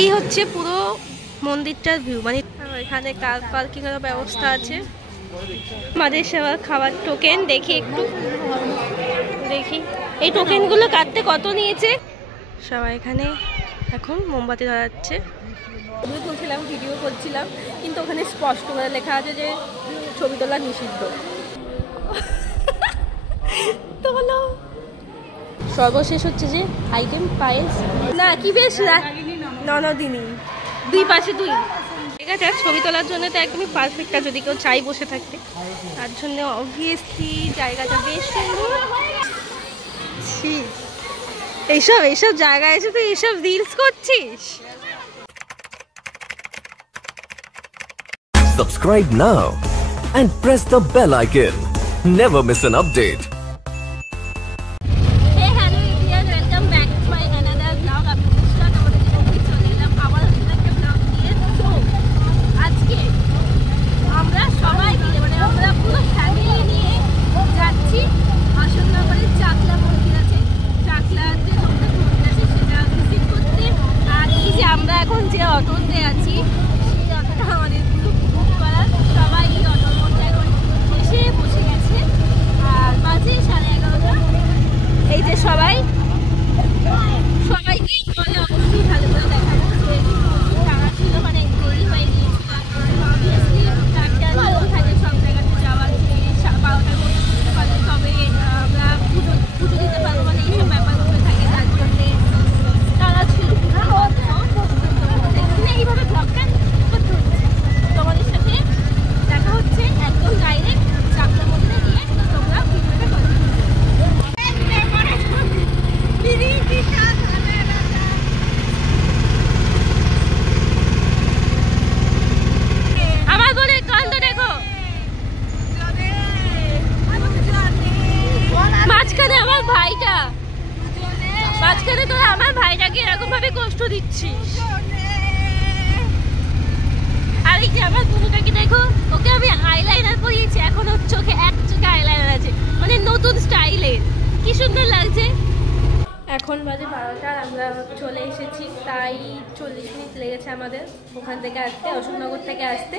এই হচ্ছে পুরো মন্দিরটার ভিউ, মানে এখানে কার পার্কিং এর ব্যবস্থা আছে। আমাদের সবার খাবার টোকেন দেখি একটু দেখি, এই টোকেনগুলো কাটতে কত নিয়েছে। সবাই এখানে এখন মোমবাতি ধরাচ্ছে। ছবি তুলছিলাম, ভিডিও করছিলাম, কিন্তু ওখানে স্পষ্ট করে লেখা আছে যে ছবি তোলা নিষিদ্ধ। তো হলো সর্বশেষ হচ্ছে যে আইটেম পায়েস না কি বেশ ননদিনী, দুই পাশে দুই। ঠিক আছে, ছবি তোলার জন্য তো একদমই পারফেক্ট। যদি কেউ চাই বসে থাকতে, তার জন্য অবভিয়াসলি জায়গাটা বেশ সুন্দর। এইসব জায়গায় এসে তুই এইসব রিলস করছিস। Subscribe now and press the bell icon. Never miss an update. আমরা এখন যে অটোতে আছি সেই অটোটা আমাদের বুক করার, সবাই এই অটোর মধ্যে এখন এসে বসে গেছে। আর বাজে 11:30। এই যে সবাইকে বলে অবশ্যই ভালো করে দেখাবো যে টাকা ছিল, মানে দেরি হয়ে গিয়েছিল। অবভিয়াসলি একটা নিয়ম থাকে সব জায়গাতে যাওয়ার, যে 12টার মধ্যে বুঝতে পারলে তবে আমরা পুজো দিতে পারবো, মানে এইসব ব্যাপারগুলো থাকে। তার জন্যে তারা ছিল এইভাবে ব্লগটা করতে হচ্ছে। তোমাদের সাথে দেখা হচ্ছে একদম ডাইরেক্ট চাকলার মধ্যে গিয়ে, তোমরা ভিডিওটা করো। আমার বলে কাণ্ড দেখো, মাঝখানে আমার ভাইটা, মাঝখানে তোরা আমার ভাইটাকে এরকম ভাবে কষ্ট দিচ্ছিস। আর এই যে আমার বোনটাকে দেখো, ওকে আমি আইলাইনার পরিয়েছি, এখন ওর চোখে এক চোখে আইলাইনার আছে, মানে নতুন স্টাইলের। কি সুন্দর লাগছে। এখন বাজে 12টা, আমরা চলে এসেছি। তাই 40 মিনিট লেগেছে আমাদের ওখান থেকে আসতে, অশোকনগর থেকে আসতে।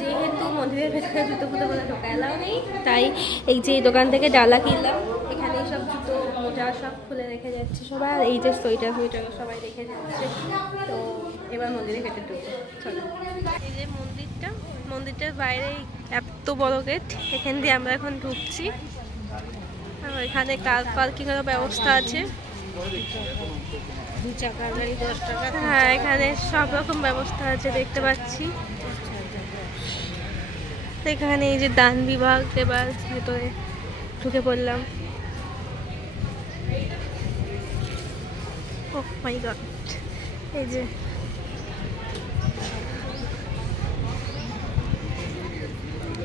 যেহেতু মন্দিরের ভেতরে জুতো ফুতো বলে ঢোকা এলাও নেই, তাই এই যে দোকান থেকে ডালা কিনলাম। এখানে সব জুতো মোজা সব খুলে রেখে যাচ্ছে সবাই। আর এই যে সোয়েটার সবাই রেখে যাচ্ছে। তো এবার মন্দিরে ভেতরে ঢুকবো, চলো। এই যে মন্দিরটার বাইরে এত বড় গেট, এখান দিয়ে আমরা এখন ঢুকছি। এখানে কার পার্কিং এর ব্যবস্থা আছে। হ্যাঁ, এখানে সব রকম ব্যবস্থা আছে দেখতে পাচ্ছি। এখানে এই যে দান বিভাগ, এবার ভেতরে ঢুকে পড়লাম। ওহ মাই গড, এই যে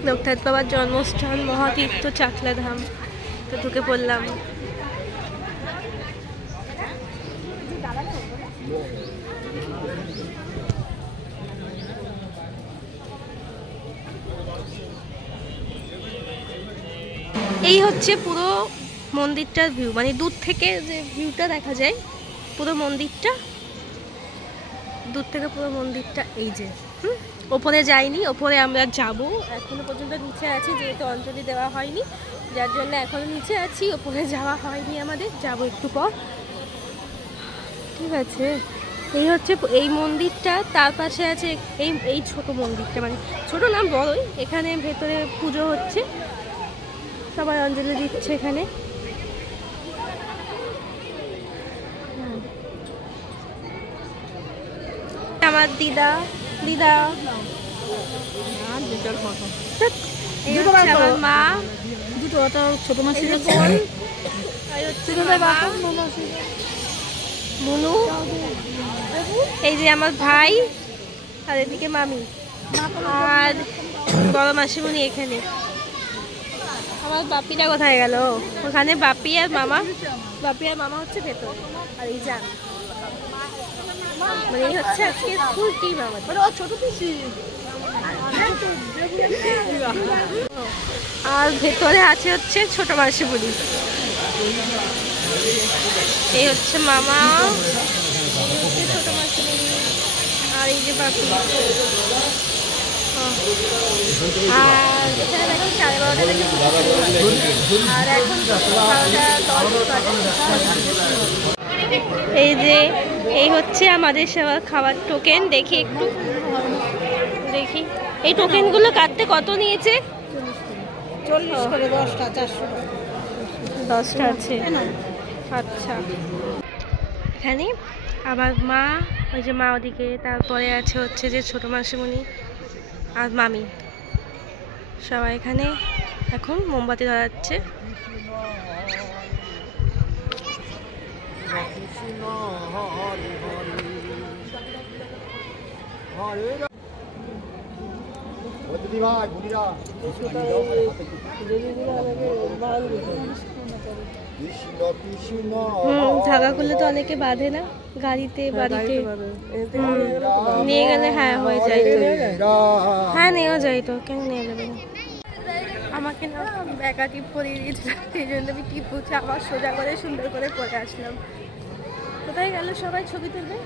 লোকনাথ বাবার জন্মস্থান মহাতীর্থ চাকলা ধাম। তো ঢুকে পড়লাম। এই হচ্ছে পুরো মন্দিরটার ভিউ, মানে দূর থেকে যে ভিউটা দেখা যায় পুরো মন্দিরটা, দূর থেকে পুরো মন্দিরটা। এই যে ওপরে যাইনি, ওপরে আমরা যাব। এখনো পর্যন্ত নিচে আছি, যেহেতু অঞ্জলি দেওয়া হয়নি, যার জন্য এখনো নিচে আছি। ওপরে যাওয়া হয়নি আমাদের, যাব একটু পর। ঠিক আছে, এই হচ্ছে এই মন্দিরটা। তার পাশে আছে এই ছোট মন্দিরটা, মানে ছোট না বড়ই। এখানে ভেতরে পুজো হচ্ছে, সবাই অঞ্জলি দিচ্ছে এখানে। আমার দিদা আমার মা, ছোট মাসি, মুনু, এই যে আমার ভাই, আর এদিকে মামি আর বড় মাসিমণি। এখানে আমার বাপিটা কোথায় গেল? ওখানে বাপি আর মামা হচ্ছে ভেতর। আর এই যা মানে এই হচ্ছে আজকে ফুল টিম আমাদের। ছোট পিসি আর ভেতরে আছে হচ্ছে ছোট মাসিমণি। এই হচ্ছে মামা, ছোট মাসিমণি। যে বাপি। আর এখানে দেখো 12:30 থেকে আর এখন 12:10 এই যে এই হচ্ছে আমাদের সবার খাবার টোকেন। দেখি একটু দেখি এই টোকেনগুলো কাটতে কত নিয়েছে? 40 করে 10টা 400 10টা আছে। আচ্ছা এখানে আবার মা, ওই যে মা ওদিকে, তারপরে আছে হচ্ছে যে ছোটো মাসিমণি আর মামি, সবাই এখানে এখন মোমবাতি ধরাচ্ছে। ধাগাগুলো তো অনেকে বাঁধে না গাড়িতে, বাড়িতে নিয়ে গেলে হ্যাঁ হয়ে যায় তো। হ্যাঁ নেওয়া যায় তো, কেন নিয়ে যাবে না? আমাকে না ব্যাকা টিপ পরিয়ে দিয়েছিল, সেই জন্য আমি টিপ হচ্ছে আবার সোজা করে সুন্দর করে পরে আসলাম। কোথায় গেল সবাই ছবি তুলবে?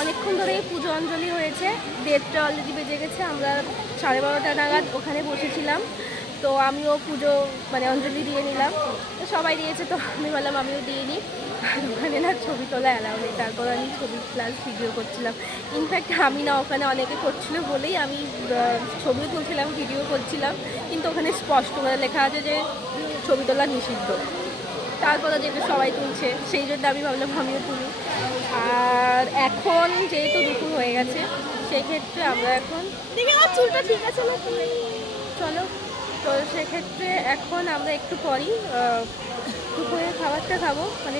অনেকক্ষণ ধরে পুজো অঞ্জলি হয়েছে, 1:30টা অলরেডি বেজে গেছে। আমরা 12:30 নাগাদ ওখানে বসেছিলাম, তো আমিও পুজো মানে অঞ্জলি দিয়ে নিলাম। তো সবাই দিয়েছে, তো আমি বললাম আমিও দিয়ে নিই। আর ওখানে না ছবি তোলা অ্যালাউ নেই, তারপর আমি ছবি প্লাস ভিডিও করছিলাম। ইনফ্যাক্ট আমি না, ওখানে অনেকে করছিল বলেই আমি ছবিও তুলছিলাম, ভিডিও করছিলাম, কিন্তু ওখানে স্পষ্ট করে লেখা আছে যে ছবি তোলা নিষিদ্ধ। তারপরে যেটা সবাই তুলছে, সেই জন্য আমি ভাবলাম আমিও তুলি। আর এখন যেহেতু দুপুর হয়ে গেছে, সেই ক্ষেত্রে আমরা এখন চুলটা ঠিক আছে না, চলো। তো সেক্ষেত্রে এখন আমরা একটু পরই দুপুরের খাবারটা খাবো, মানে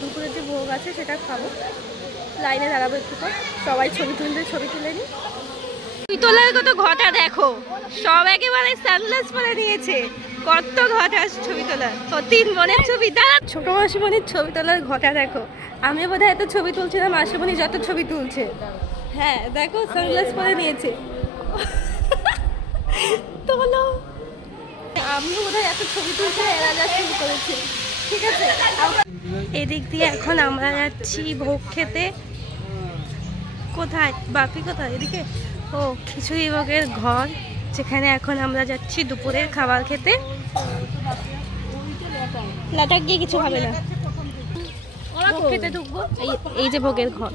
দুপুরের যে ভোগ আছে সেটা খাবো। লাইনে দাঁড়াবো একটু পর, সবাই ছবি তুলবে, ছবি তুলে নিই। ছবি তোলার কত ঘটা দেখো, সব একেবারে সানগ্লাস পরে নিয়েছে, কত ঘটা ছবি তোলার। ও 3 বোনের ছবি, দাঁড়া ছোটো মাসিমণির ছবি তোলার ঘটা দেখো। আমি বোধহয় এত ছবি তুলছি না, মাসিমণি যত ছবি তুলছে। হ্যাঁ দেখো সানগ্লাস পরে নিয়েছে, তোলো। আমি বোধহয় এত ছবি তুলছি, এরা যা শুরু করেছে। ঠিক আছে, এদিক দিয়ে এখন আমরা যাচ্ছি ভোগ খেতে। কোথায় বাপি, কোথায়? এদিকে। ও খিচুড়ি ভোগের ঘর, যেখানে এখন আমরা যাচ্ছি দুপুরের খাবার খেতে। লাটাক গিয়ে কিছু হবে না, ভোগ খেতে ঢুকবো। এই যে ভোগের ঘর,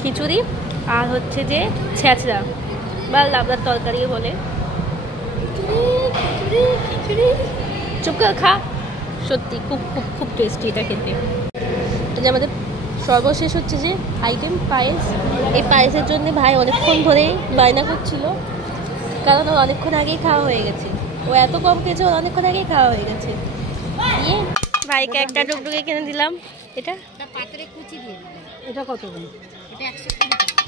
খিচুড়ি আর হচ্ছে যে ছেঁচড়া বা লাবড়ার তরকারি বলে। চুপ করে খা, সত্যি খুব খুব খুব টেস্টি এটা খেতে। এটা যে আমাদের সর্বশেষ হচ্ছে যে আইটেম পায়েস। এই পায়েসের জন্য ভাই অনেকক্ষণ ধরে বায়না করছিল, কারণ ওর অনেকক্ষণ আগেই খাওয়া হয়ে গেছে। ও এত কম খেয়েছে, ওর অনেকক্ষণ আগেই খাওয়া হয়ে গেছে। ইয়ে ভাইকে একটা ডুগডুগে কিনে দিলাম। এটা পাত্রে কুচি দিয়ে দিলাম। এটা কত দাম? এটা 120 টাকা,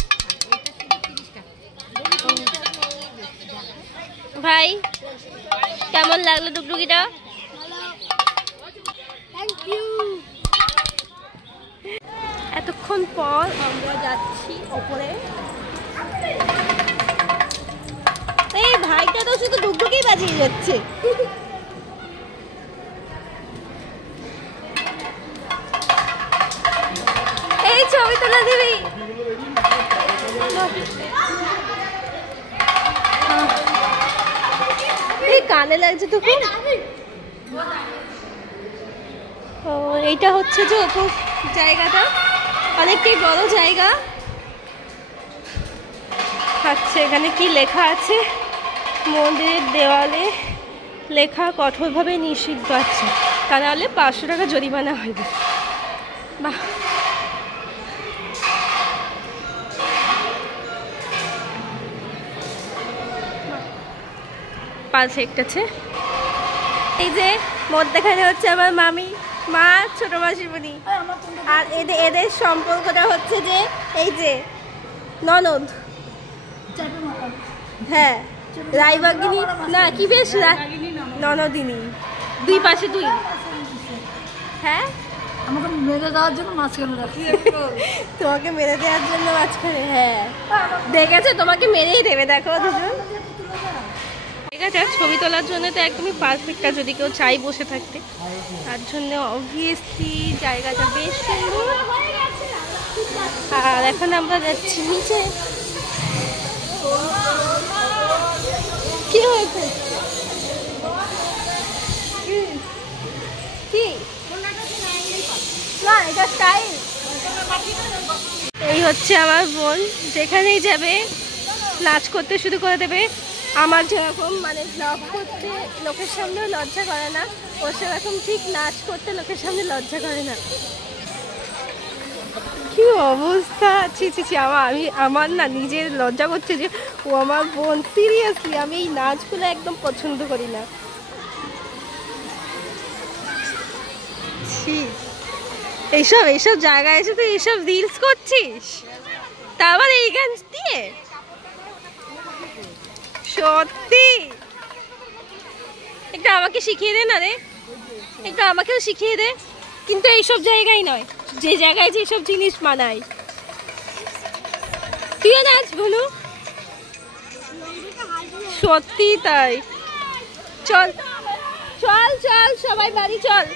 এটা 30 টাকা। ভাই কেমন লাগলো ডুগডুগিটা? Thank you. এতক্ষণ পর আমরা যাচ্ছি ওপরে। এই ভাইটা তো শুধু ডুগডুগই বাজিয়ে যাচ্ছে। এই ছবি তোলা দিবি? এই কানে লাগছে তো খুব। ও এইটা হচ্ছে যে ওপর জায়গাটা, অনেকটাই বড় জায়গা। আচ্ছা এখানে কি লেখা আছে? মন্দিরের দেওয়ালে লেখা কঠোরভাবে নিষিদ্ধ আছে, তা নাহলে 500 টাকা জরিমানা হইবে। বাহ, পাশে একটা আছে। এই যে মধ্যখানে হচ্ছে আমার মামি, মা, ছোট মাসিমণি, আর এদের সম্পর্কটা হচ্ছে যে এই যে ননদ, হ্যাঁ রায়বাগিনী না কি বেশ ননদিনী, দুই পাশে দুই। হ্যাঁ আমাকে মেরে দেওয়ার জন্য মাঝখানে রাখি, তোমাকে মেরে দেওয়ার জন্য মাঝখানে, হ্যাঁ দেখেছো, তোমাকে মেরেই দেবে। দেখো দুজন ঠিক আছে, ছবি তোলার জন্য তো একদমই পারফেক্ট, যদি কেউ চাই বসে থাকতে, তার জন্য অবভিয়াসলি জায়গাটা বেশ সুন্দর। আর এখন আমরা যাচ্ছি নিচে। কি হয়েছে? কি না, এটা স্টাইল। এই হচ্ছে আমার বোন, যেখানেই যাবে নাচ করতে শুরু করে দেবে। আমার যেরকম মানে ব্লগ করতে লোকের সামনে লজ্জা করে না, ও সেরকম ঠিক নাচ করতে লোকের সামনে লজ্জা করে না। কি অবস্থা, ছি ছি ছি, আমার না নিজের লজ্জা করছে যে ও আমার বোন। সিরিয়াসলি আমি এই নাচগুলো একদম পছন্দ করি না। ছি, এইসব জায়গায় এসে তুই এইসব রিলস করছিস, তা আবার এই গান দিয়ে? সত্যি একটু আমাকে শিখিয়ে দে না রে, একটু আমাকেও শিখিয়ে দে, কিন্তু এইসব জায়গায় নয়, যে জায়গায় যেসব জিনিস মানায়। তুইও নাচ বলু, সত্যি তাই। চল চল চল সবাই বাড়ি চল।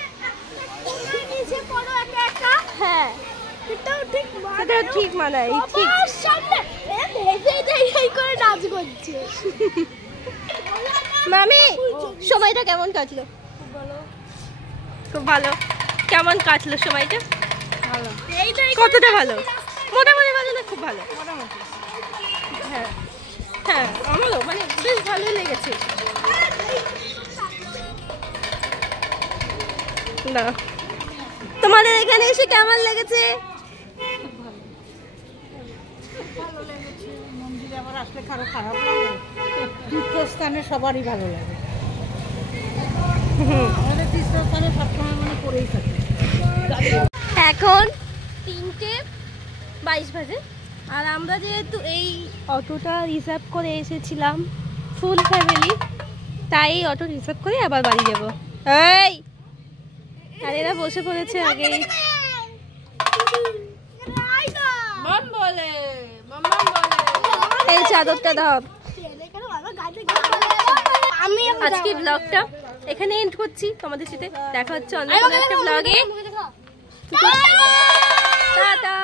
হ্যাঁ সেটাও ঠিক মানায়, ঠিক করে নাচ করছে। মামি সময়টা কেমন কাটলো? খুব ভালো। কেমন কাটলো সময়টা? ভালো। কতটা ভালো? মোটামুটি ভালো না খুব ভালো? হ্যাঁ হ্যাঁ আমারও মানে বেশ ভালোই লেগেছে। না তোমাদের এখানে এসে কেমন লেগেছে? মন্দিরে আবার আসলে কারো খারাপ লাগে? তীর্থস্থানে সবারই ভালো লাগে। আমাদের তীর্থস্থানে সবসময় মানে করেই থাকে। এখন 3:22 বাজে, আর আমরা যেহেতু এই অটোটা রিজার্ভ করে এসেছিলাম ফুল ফ্যামিলি, তাই অটো রিজার্ভ করে আবার বাড়ি যাব। এই আর এরা বসে পড়েছে আগেই। এই চাদরটা দাও। আজকে ব্লগটা এখানে এন্ড করছি, তোমাদের সাথে দেখা হচ্ছে অন্য কোনো একটা ব্লগে। টাটা।